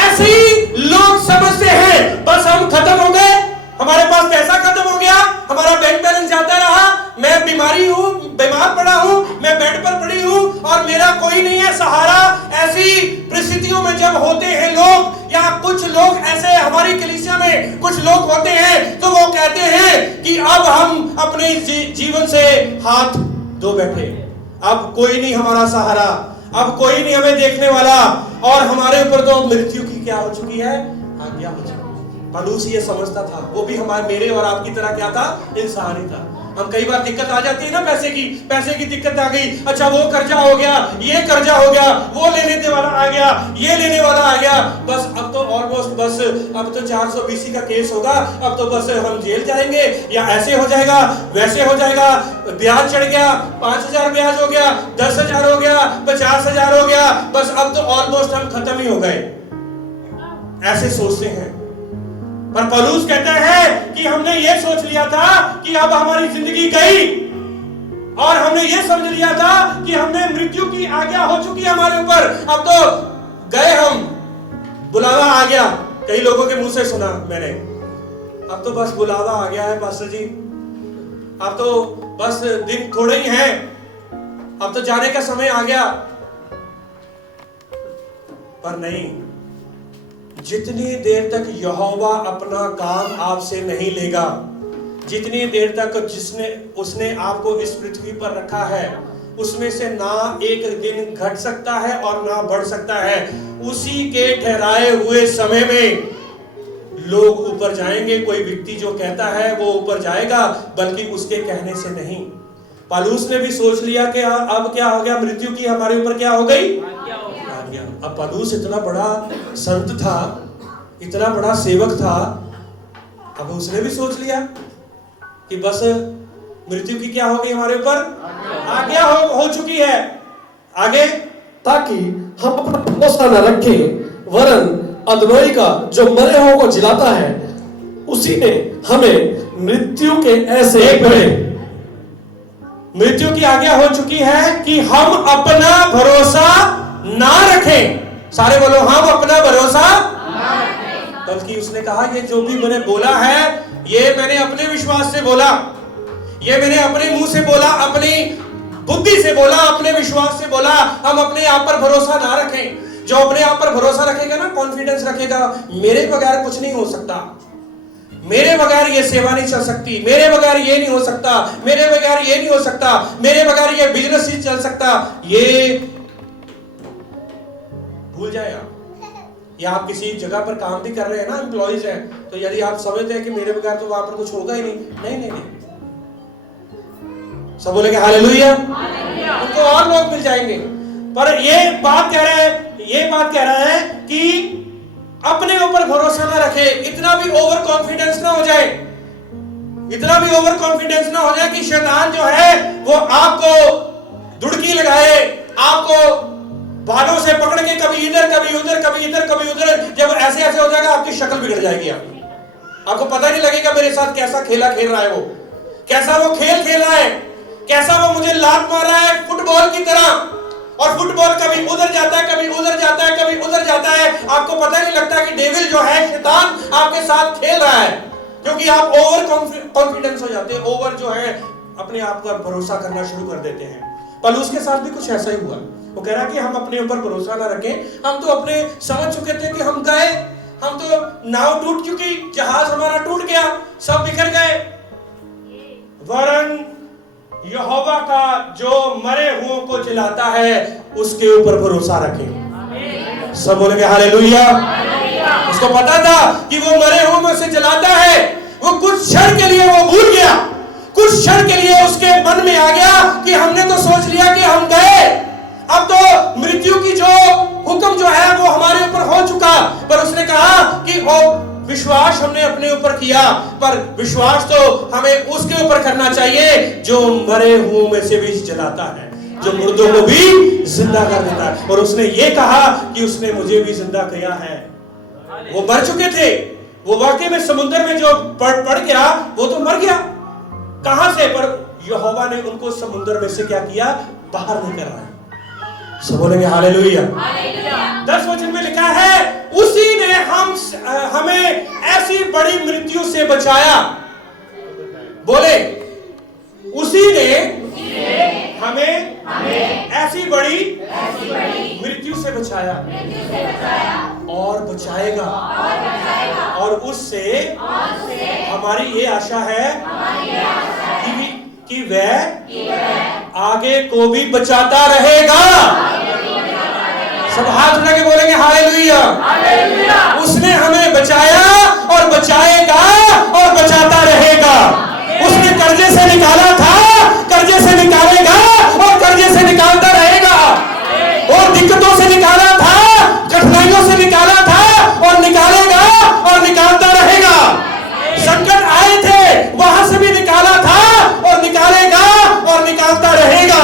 ऐसे ही लोग समझते हैं, बस हम खत्म हो गए, हमारे पास पैसा खत्म हो गया, हमारा बैंक बैलेंस जाता रहा, मैं बीमारी हूं, बीमार पड़ा हूं, मैं बेड पर पड़ी हूं और मेरा कोई नहीं है सहारा। ऐसी परिस्थितियों में जब होते हैं लोग, या कुछ लोग ऐसे हमारी कलीसिया में कुछ लोग होते हैं, तो वो कहते हैं कि अब हम अपने जीवन से हाथ धो बैठे, अब कोई नहीं हमारा सहारा, अब कोई नहीं हमें देखने वाला, और हमारे ऊपर तो मृत्यु की क्या हो चुकी है? आज्ञा हो चुकी है। पौलुस ये समझता था, वो भी हमारे, मेरे और आपकी तरह क्या था? इंसान ही था। हम कई बार दिक्कत आ जाती है ना, पैसे की दिक्कत आ गई, अच्छा वो कर्जा हो गया, ये कर्जा हो गया, वो लेने वाला आ गया, ये लेने वाला आ गया, बस अब तो ऑलमोस्ट, बस अब तो 420 का केस होगा, अब तो बस हम जेल जाएंगे, या ऐसे हो जाएगा, वैसे हो जाएगा, ब्याज चढ़ गया, 5000 ब्याज हो गया, 10,000 हो गया, 50,000 हो गया, बस अब तो ऑलमोस्ट हम खत्म ही हो गए। ऐसे सोचते हैं। पर पौलुस कहता है कि हमने ये सोच लिया था कि अब हमारी जिंदगी गई, और हमने ये समझ लिया था कि हमने मृत्यु की आज्ञा हो चुकी है हमारे ऊपर, अब तो गए हम, बुलावा आ गया। कई लोगों के मुंह से सुना मैंने, अब तो बस बुलावा आ गया है पास्टर जी, अब तो बस दिन थोड़े ही हैं, अब तो जाने का समय आ गया। पर नहीं, जितनी देर तक यहोवा अपना काम आपसे नहीं लेगा, जितनी देर तक उसने आपको इस पृथ्वी पर रखा है, उसमें से ना एक दिन घट सकता है और ना बढ़ सकता है। उसी के ठहराए हुए समय में लोग ऊपर जाएंगे। कोई व्यक्ति जो कहता है वो ऊपर जाएगा, बल्कि उसके कहने से नहीं। पौलुस ने भी सोच लिया कि अब क्या हो गया, मृत्यु की हमारे ऊपर क्या हो गई, आज्ञा। अब पौलुस इतना बड़ा संत था, इतना बड़ा सेवक था, अब उसने भी सोच लिया कि बस मृत्यु की क्या हो गई हमारे ऊपर, आज्ञा हो चुकी है। आगे, ताकि हम अपना भरोसा न रखें, वरन अदनोई का जो मरे हुओं को जिलाता है, उसी ने हमें मृत्यु के ऐसे बड़े, मृत्यु की आज्ञा हो चुकी है कि हम अपना भरोसा ना रखें। सारे बोलो, हम अपना भरोसा ना रखें। बल्कि उसने कहा ये जो भी मैंने बोला है, ये मैंने अपने विश्वास से बोला, ये मैंने अपने मुंह से बोला, अपनी बुद्धि से बोला, अपने विश्वास से बोला। हम अपने आप पर भरोसा ना रखें। जो अपने आप पर भरोसा रखेगा ना, कॉन्फिडेंस रखेगा, मेरे बगैर कुछ नहीं हो सकता, मेरे बगैर ये सेवा नहीं चल सकती, मेरे बगैर ये नहीं हो सकता, मेरे बगैर ये नहीं हो सकता, मेरे बगैर ये बिजनेस नहीं चल सकता, ये भूल जाए आप। या आप किसी जगह पर काम भी कर रहे हैं ना, एम्प्लॉइज हैं, तो यदि आप समझते हैं कि मेरे बगैर तो वहां पर कुछ होगा ही नहीं, नहीं नहीं नहीं, सब बोलेंगे हालेलुया, उनको और लोग मिल जाएंगे। पर ये बात कह रहा है कि अपने ऊपर भरोसा ना रखे, इतना भी ओवर कॉन्फिडेंस ना हो जाए, इतना भी ओवर कॉन्फिडेंस ना हो जाए कि शैतान जो है वो आपको दुड़की लगाए, आपको बालों से पकड़ के कभी इधर कभी उधर, कभी इधर कभी उधर। जब ऐसे ऐसे हो जाएगा, आपकी शक्ल बिगड़ जाएगी, आपको पता नहीं लगेगा मेरे साथ कैसा खेला खेल रहा है वो, कैसा वो खेल खेल रहा है, कैसा वो मुझे लात मार रहा है फुटबॉल की तरह। और फुटबॉल कभी उधर जाता है, कभी उधर जाता है, कभी उधर जाता है, आपको पता नहीं लगता कि डेविल जो है, शैतान आपके साथ खेल रहा है, क्योंकि आप ओवर कॉन्फिडेंस हो जाते हैं, ओवर जो है अपने आप पर भरोसा करना शुरू कर देते हैं। पौलुस के साथ भी कुछ ऐसा ही हुआ। वो कह रहा कि हम अपने ऊपर भरोसा ना रखें, हम तो अपने समझ चुके थे कि हम गए, हम तो नाव टूट चुकी, जहाज हमारा टूट गया, सब बिखर गए, वरन यहोवा का जो मरे हुओं को जिलाता है, उसके ऊपर भरोसा रखें। सब बोलेंगे हालेलुया। उसको पता था कि वो मरे हुओं में से जलाता है। वो कुछ क्षण के लिए वो भूल गया, कुछ क्षण के लिए उसके मन में आ गया कि हमने तो सोच लिया कि हम गए, अब तो मृत्यु की जो हुक्म जो है वो हमारे ऊपर हो चुका। पर उसने कहा कि विश्वास हमने अपने ऊपर किया, पर विश्वास तो हमें उसके ऊपर करना चाहिए जो मरे हुओं में से भी जलाता है, जो मुर्दों को भी जिंदा कर देता है। और उसने ये कहा कि उसने मुझे भी जिंदा किया है। वो मर चुके थे, वो वाकई में समुद्र में जो पड़ गया, वो तो मर गया, कहां से, पर यहोवा ने उनको समुद्र में से क्या किया, बाहर निकाला है। सब बोलेंगे हालेलुया। 10 वचन में लिखा है, उसी ने हमें ऐसी बड़ी मृत्यु से बचाया। बोले, उसी ने हमें ऐसी बड़ी मृत्यु से बचाया और बचाएगा, और उससे हमारी ये आशा है कि वह आगे को भी बचाता रहेगा। सब हाथ उठा के बोलेंगे हालेलुया। उसने हमें बचाया और बचाएगा और बचाता रहेगा। उसने कर्जे से निकाला था, कर्जे से निकालेगा और कर्जे से निकालता रहेगा। और दिक्कतों से निकाला था, कठिनाइयों से निकाला था और निकालेगा और निकालता रहेगा। संकट आए थे, वहां से भी निकाला था और निकालेगा और निकालता रहेगा।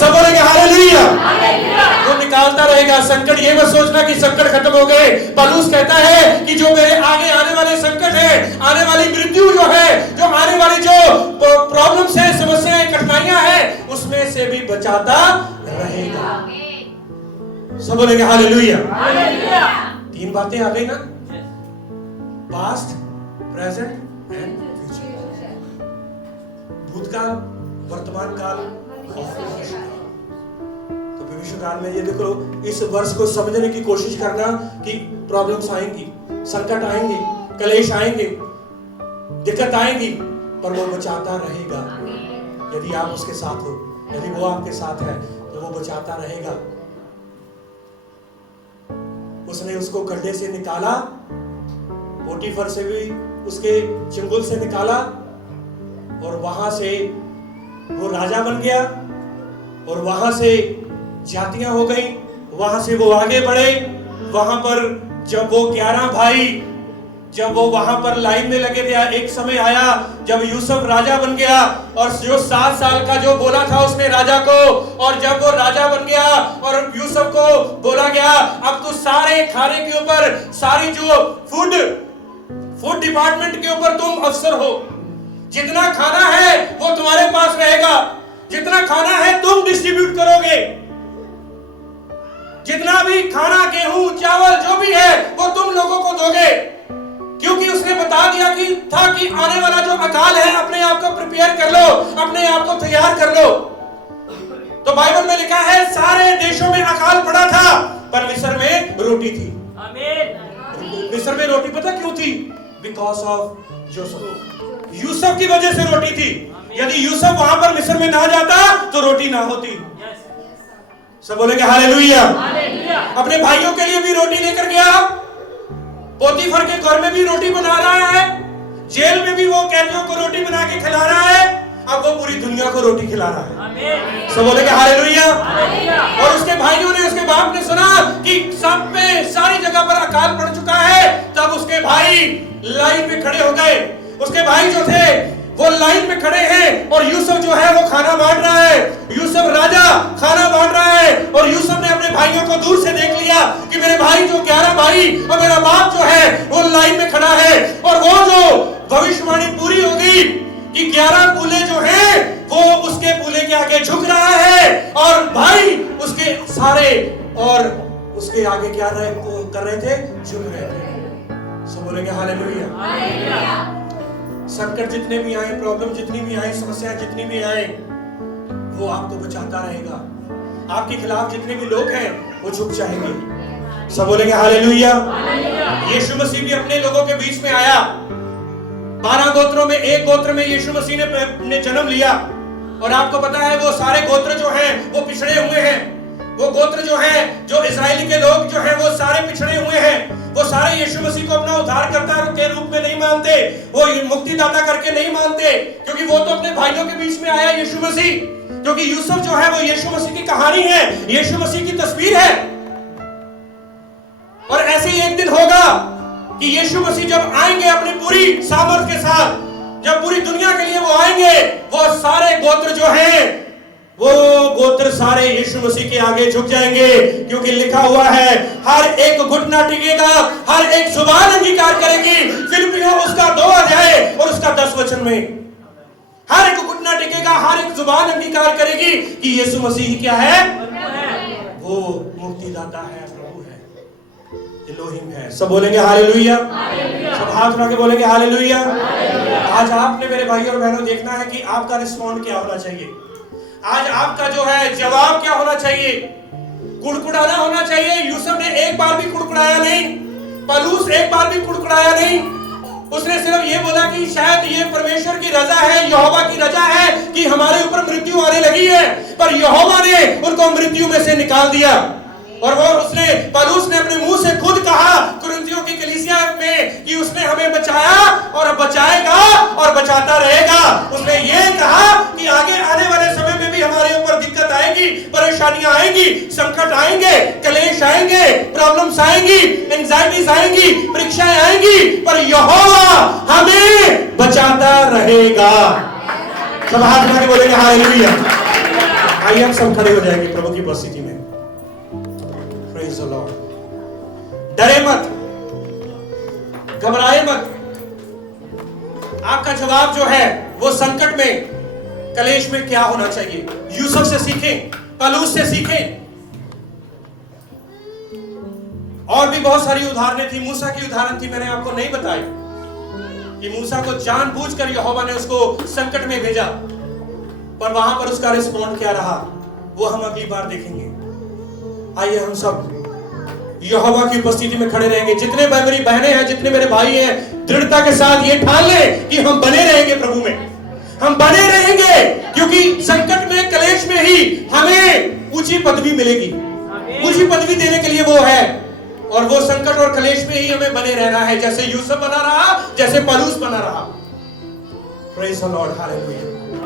सब बोलेंगे हालेलुया। वो निकालता रहेगा। रहेगा। संकट ये मत सोचना कि संकट खत्म हो गए। पौलुस कहता है कि जो मेरे आगे आने वाले संकट है, आने वाली मृत्यु जो है, जो आने वाली जो प्रॉब्लम्स है, समस्याएं, कठिनाइयां हैं, उसमें से भी बचाता रहेगा। सब बोलेंगे हालेलुया। 3 बातें आ गई ना, पास्ट, प्रेजेंट एंड फ्यूचर। भूतकाल, वर्तमान काल और भविष्य काल। तो भविष्य काल में ये देखो, इस वर्ष को समझने की कोशिश करना कि प्रॉब्लम्स आएंगी, संकट आएंगे, कलेश आएंगे, दिक्कत आएंगी, पर वो बचाता रहेगा। यदि आप उसके साथ हो, यदि वो आपके साथ है, तो वो बचाता रहेगा। उसने उसको गड्ढे से निकाला, पोटीफर से भी उसके चंगुल से निकाला, और वहां से वो राजा बन गया, और वहां से जातियां हो गई, वहां से वो आगे बढ़े। वहां पर जब वो 11 भाई जब वो वहां पर लाइन में लगे थे, एक समय आया जब यूसुफ राजा बन गया, और जो 7 साल का जो बोला था उसने राजा को, और जब वो राजा बन गया और यूसुफ को बोला गया अब तू सारे खाने के ऊपर, सारी जो फूड डिपार्टमेंट के ऊपर तुम अफसर हो, जितना खाना है वो तुम्हारे पास रहेगा, जितना खाना है तुम डिस्ट्रीब्यूट करोगे, जितना भी खाना, गेहूं, चावल जो भी है वो तुम लोगों को दोगे। क्योंकि उसने बता दिया कि आने वाला जो अकाल है, अपने आप को प्रिपेयर कर लो, अपने आप को तैयार कर लो। तो बाइबल में लिखा है सारे देशों में अकाल पड़ा था, पर मिस्र में रोटी थी। आमीन। मिस्र में रोटी पता क्यों थी? Because of Joseph. यूसुफ की वजह से रोटी थी। यदि यूसुफ वहां पर मिस्र में ना जाता तो रोटी ना होती। सब बोलेंगे हालेलुया। अपने भाइयों के लिए भी रोटी लेकर गया, पोतीफर के घर में भी रोटी बना रहा है, जेल में भी वो कैदियों को रोटी बना के खिला रहा है, अब वो पूरी दुनिया को रोटी खिला रहा है। सब बोलेंगे हालेलुया। और उसके भाइयों ने, उसके बाप ने सुना कि सब में सारी जगह पर अकाल पड़ चुका है, तब उसके भाई लाइन में खड़े हो गए। उसके भाई जो थे वो लाइन में खड़े हैं, और यूसुफ जो है वो खाना बांट रहा है। यूसुफ राजा खाना बांट रहा है, और यूसुफ ने अपने भाइयों को दूर से देख लिया कि मेरे भाई जो 11 भाई और मेरा बाप जो है वो लाइन में खड़ा है। और वो जो भविष्यवाणी पूरी हो गई कि 11 पूले जो हैं वो उसके पूले के आगे झुक रहा है, और भाई उसके सारे और उसके आगे क्या कर रहे थे? झुक रहे थे। सब बोलेंगे हालेलुया। संकट जितने भी आए, प्रॉब्लम जितनी भी आए, समस्याएं जितनी भी आए, वो आपको बचाता रहेगा। आपके खिलाफ जितने भी लोग हैं वो झुक जाएंगे। सब बोलेंगे हालेलुया। यीशु मसीह भी अपने लोगों के बीच में आया। 12 गोत्रों में एक गोत्र में यीशु मसीह ने जन्म लिया, और आपको पता है वो सारे गोत्र जो हैं वो पिछड़े हुए हैं। वो गोत्र जो है, जो इजरायली के लोग जो हैं वो सारे पिछड़े हुए हैं। वो सारे यीशु मसीह को अपना उद्धारकर्ता के रूप में नहीं मानते, वो मुक्तिदाता करके नहीं मानते, क्योंकि वो तो अपने भाइयों के बीच में आया यीशु मसीह। क्योंकि यूसुफ जो है वो यीशु मसीह की कहानी है, यीशु मसीह की तस्वीर है। और ऐसे ही एक दिन होगा कि यीशु मसीह जब आएंगे अपनी पूरी सामर्थ के साथ, जब पूरी दुनिया के लिए वो आएंगे, वो सारे गोत्र जो हैं वो गोत्र सारे यीशु मसीह के आगे झुक जाएंगे। क्योंकि लिखा हुआ है हर एक घुटना टिकेगा, हर एक जुबान अंगीकार करेगी। फिलिपियों उसका 2 अध्याय और उसका 10 वचन में हर एक घुटना टिकेगा, हर एक जुबान अंगीकार करेगी कि यीशु मसीह क्या है? वो मुक्तिदाता है, प्रभु है, एलोहिम है। सब बोलेंगे हालेलुया। सब हाथ उठा के बोलेंगे हालेलुया। आज आपने मेरे भाई और बहनों देखना है कि आपका रिस्पॉन्ड क्या होना चाहिए। आज आपका जो है जवाब क्या होना चाहिए? कुड़कुड़ाना होना चाहिए। यूसुफ ने एक बार भी कुड़कुड़ाया नहीं, पौलुस एक बार भी कुड़कुड़ाया नहीं। उसने सिर्फ ये बोला कि शायद ये परमेश्वर की रजा है, यहोवा की रजा है कि हमारे ऊपर मृत्यु आने लगी है, पर यहोवा ने उनको मृत्यु में से निकाल दिया। और वो पौलुस ने अपने मुंह से खुद कहा कुरिन्थियों की कलीसिया में कि उसने हमें बचाया और बचाएगा और बचाता रहेगा। उसने ये कहा कि आगे आने वाले समय में भी हमारे ऊपर दिक्कत आएगी, परेशानियां आएंगी, संकट आएंगे, कलेश आएंगे, प्रॉब्लम्स आएंगी, एंजाइटीज आएंगी, परीक्षाएं आएंगी, पर यहोवा हमें बचाता रहेगा। सब हाथ उठा के बोलेंगे हालेलुया। आइए हम सब खड़े हो जाएंगे प्रभु की उपस्थिति में। Praise the Lord. डरे मत, घबराए मत। आपका जवाब जो है वो संकट में, कलेश में क्या होना चाहिए। यूसुफ से सीखें, पलूस से सीखें। और भी बहुत सारी उदाहरणें थी। मूसा की उदाहरण थी, मैंने आपको नहीं बताई कि मूसा को जानबूझकर यहोवा ने उसको संकट में भेजा, पर वहां पर उसका रिस्पॉन्ड क्या रहा वो हम अगली बार देखेंगे। आइए हम सब यहोवा की उपस्थिति में खड़े रहेंगे। जितने मेरी बहनें हैं, जितने मेरे भाई हैं, दृढ़ता के साथ ये ठान लें कि हम बने रहेंगे प्रभु में, हम बने रहेंगे, क्योंकि संकट में, कलेश में ही हमें ऊंची पदवी मिलेगी। ऊंची पदवी देने के लिए वो है, और वो संकट और कलेश में ही हमें बने रहना है, जैसे यूसुफ बना रहा, जैसे पलूस बना रहा। Praise the Lord, hallelujah.